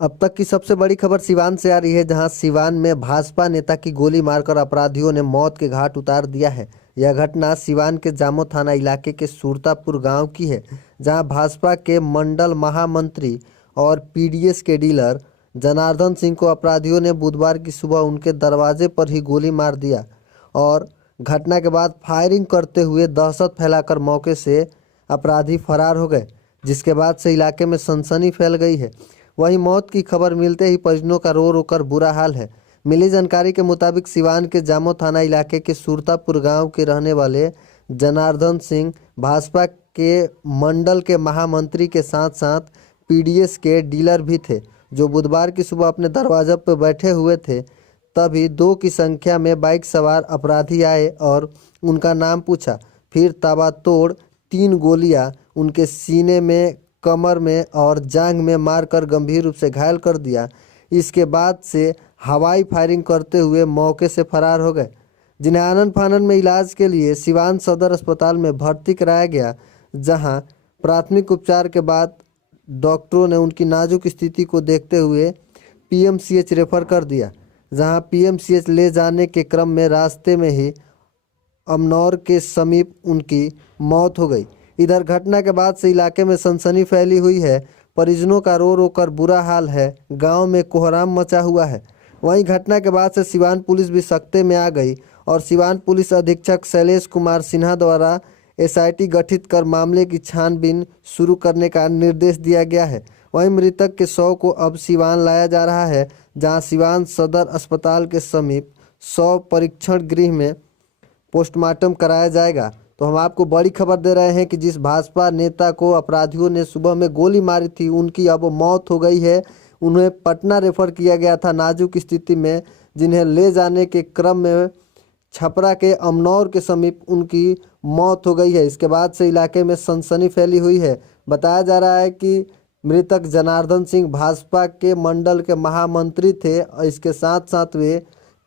अब तक की सबसे बड़ी खबर सिवान से आ रही है, जहां सिवान में भाजपा नेता की गोली मारकर अपराधियों ने मौत के घाट उतार दिया है। यह घटना सिवान के जामो थाना इलाके के सुरतापुर गांव की है, जहां भाजपा के मंडल महामंत्री और पीडीएस के डीलर जनार्दन सिंह को अपराधियों ने बुधवार की सुबह उनके दरवाजे पर ही गोली मार दिया और घटना के बाद फायरिंग करते हुए दहशत फैलाकर मौके से अपराधी फरार हो गए, जिसके बाद से इलाके में सनसनी फैल गई है। वहीं मौत की खबर मिलते ही परिजनों का रो रो कर बुरा हाल है। मिली जानकारी के मुताबिक सिवान के जामो थाना इलाके के सुरतापुर गांव के रहने वाले जनार्दन सिंह भाजपा के मंडल के महामंत्री के साथ साथ पीडीएस के डीलर भी थे, जो बुधवार की सुबह अपने दरवाजे पर बैठे हुए थे। तभी 2 की संख्या में बाइक सवार अपराधी आए और उनका नाम पूछा। फिर ताबड़तोड़ 3 गोलियां उनके सीने में, कमर में और जांघ में मारकर गंभीर रूप से घायल कर दिया। इसके बाद से हवाई फायरिंग करते हुए मौके से फरार हो गए, जिन्हें आनन फानन में इलाज के लिए सिवान सदर अस्पताल में भर्ती कराया गया, जहां प्राथमिक उपचार के बाद डॉक्टरों ने उनकी नाजुक स्थिति को देखते हुए पीएमसीएच रेफर कर दिया, जहां पीएमसीएच ले जाने के क्रम में रास्ते में ही अमनौर के समीप उनकी मौत हो गई। इधर घटना के बाद से इलाके में सनसनी फैली हुई है। परिजनों का रो रो कर बुरा हाल है। गांव में कोहराम मचा हुआ है। वहीं घटना के बाद से सिवान पुलिस भी सख्ते में आ गई और सिवान पुलिस अधीक्षक शैलेश कुमार सिन्हा द्वारा एसआईटी गठित कर मामले की छानबीन शुरू करने का निर्देश दिया गया है। वहीं मृतक के शव को अब सिवान लाया जा रहा है, जहां सिवान सदर अस्पताल के समीप शव परीक्षण गृह में पोस्टमार्टम कराया जाएगा। तो हम आपको बड़ी खबर दे रहे हैं कि जिस भाजपा नेता को अपराधियों ने सुबह में गोली मारी थी, उनकी अब मौत हो गई है। उन्हें पटना रेफर किया गया था नाजुक स्थिति में, जिन्हें ले जाने के क्रम में छपरा के अमनौर के समीप उनकी मौत हो गई है। इसके बाद से इलाके में सनसनी फैली हुई है। बताया जा रहा है कि मृतक जनार्दन सिंह भाजपा के मंडल के महामंत्री थे और इसके साथ साथ वे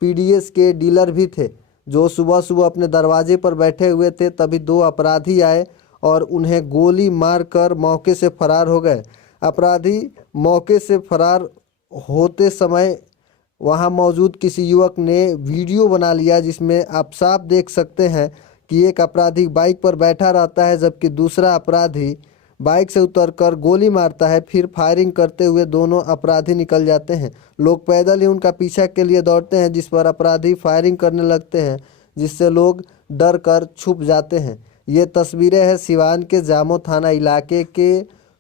पीडीएस के डीलर भी थे, जो सुबह सुबह अपने दरवाजे पर बैठे हुए थे। तभी 2 अपराधी आए और उन्हें गोली मारकर मौके से फरार हो गए। अपराधी मौके से फरार होते समय वहां मौजूद किसी युवक ने वीडियो बना लिया, जिसमें आप साफ देख सकते हैं कि एक अपराधी बाइक पर बैठा रहता है, जबकि दूसरा अपराधी बाइक से उतरकर गोली मारता है। फिर फायरिंग करते हुए दोनों अपराधी निकल जाते हैं। लोग पैदल ही उनका पीछा के लिए दौड़ते हैं, जिस पर अपराधी फायरिंग करने लगते हैं, जिससे लोग डर कर छुप जाते हैं। ये तस्वीरें हैं सिवान के जामो थाना इलाके के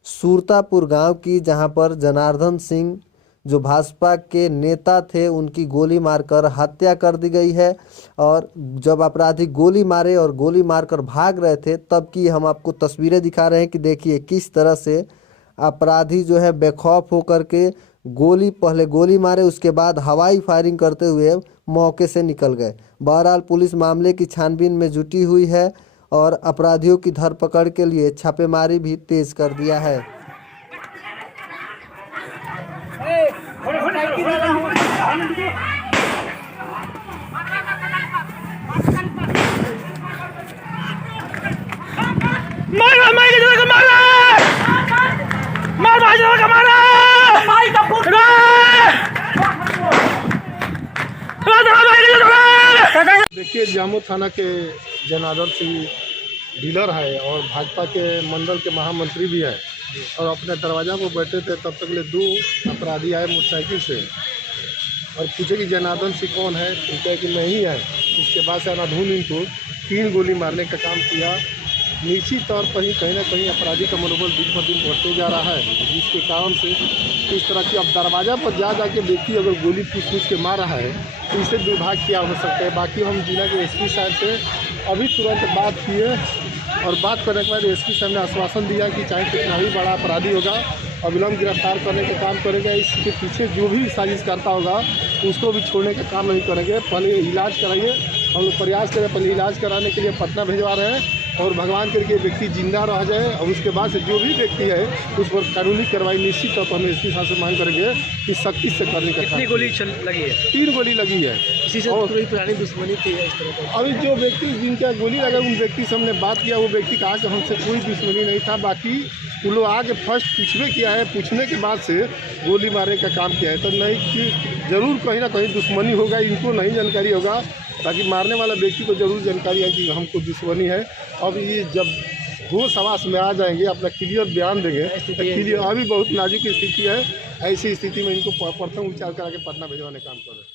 सुरतापुर गांव की, जहां पर जनार्दन सिंह जो भाजपा के नेता थे, उनकी गोली मारकर हत्या कर दी गई है। और जब अपराधी गोली मारे और गोली मारकर भाग रहे थे, तब की हम आपको तस्वीरें दिखा रहे हैं कि देखिए किस तरह से अपराधी जो है बेखौफ होकर के पहले गोली मारे, उसके बाद हवाई फायरिंग करते हुए मौके से निकल गए। बहरहाल पुलिस मामले की छानबीन में जुटी हुई है और अपराधियों की धरपकड़ के लिए छापेमारी भी तेज कर दिया है। देखिए, जामो थाना के जनार्दन सिंह डीलर है और भाजपा के मंडल के महामंत्री भी है, और अपने दरवाजा पर बैठे थे। तब तक ले 2 अपराधी आए मोटरसाइकिल से और पूछे कि जनार्दन सिंह कौन है, तो कि नहीं है। उसके बाद से अनाधून इनको 3 गोली मारने का काम किया। निश्चित तौर पर ही कहीं ना कहीं अपराधी का मनोबल दिन पर दिन बढ़ते जा रहा है, जिसके कारण से इस तरह की अब दरवाजा पर जा के व्यक्ति अगर गोली पूछ के मार रहा है, तो इससे दुर्भाग्य क्या हो सकता है। बाकी हम जिला के एसपी साहब से अभी तुरंत बात किए और बात करने के बाद एसपी साहब ने आश्वासन दिया कि चाहे कितना भी बड़ा अपराधी होगा, अविलंब गिरफ्तार करने का काम करेगा। इसके पीछे जो भी साजिश करता होगा उसको भी छोड़ने का काम नहीं करेंगे। पहले इलाज कराइए, हम लोग प्रयास करें, पहले इलाज कराने के लिए पटना भिजवा रहे हैं और भगवान करके व्यक्ति जिंदा रह जाए। और उसके बाद से जो भी व्यक्ति है उस पर कानूनी कार्रवाई निश्चित तौर पर हम एसपी साहब से मांग करेंगे कि सख्ती से करने का। कितनी गोली लगी है? 3 गोली लगी है। इसी से कोई पुरानी दुश्मनी थी इस तरह का? अभी जो व्यक्ति जिनका गोली लगा उन व्यक्ति से हमने बात किया, वो व्यक्ति कहा कि हमसे कोई दुश्मनी नहीं था। बाकी वो लोग आके फर्स्ट पूछवे किया है, पूछने के बाद से गोली मारने का काम किया है। तो नहीं कि जरूर कहीं ना कहीं दुश्मनी होगा, इनको नहीं जानकारी होगा, ताकि मारने वाला व्यक्ति को जरूर जानकारी है कि हमको दुश्मनी है। अब ये जब होश हवास में आ जाएंगे, अपना क्लियर बयान देंगे तो क्लियर। अभी बहुत नाजुक स्थिति है, ऐसी स्थिति में इनको प्रथम उपचार करा के पटना भिजवाने का काम कर रहे हैं।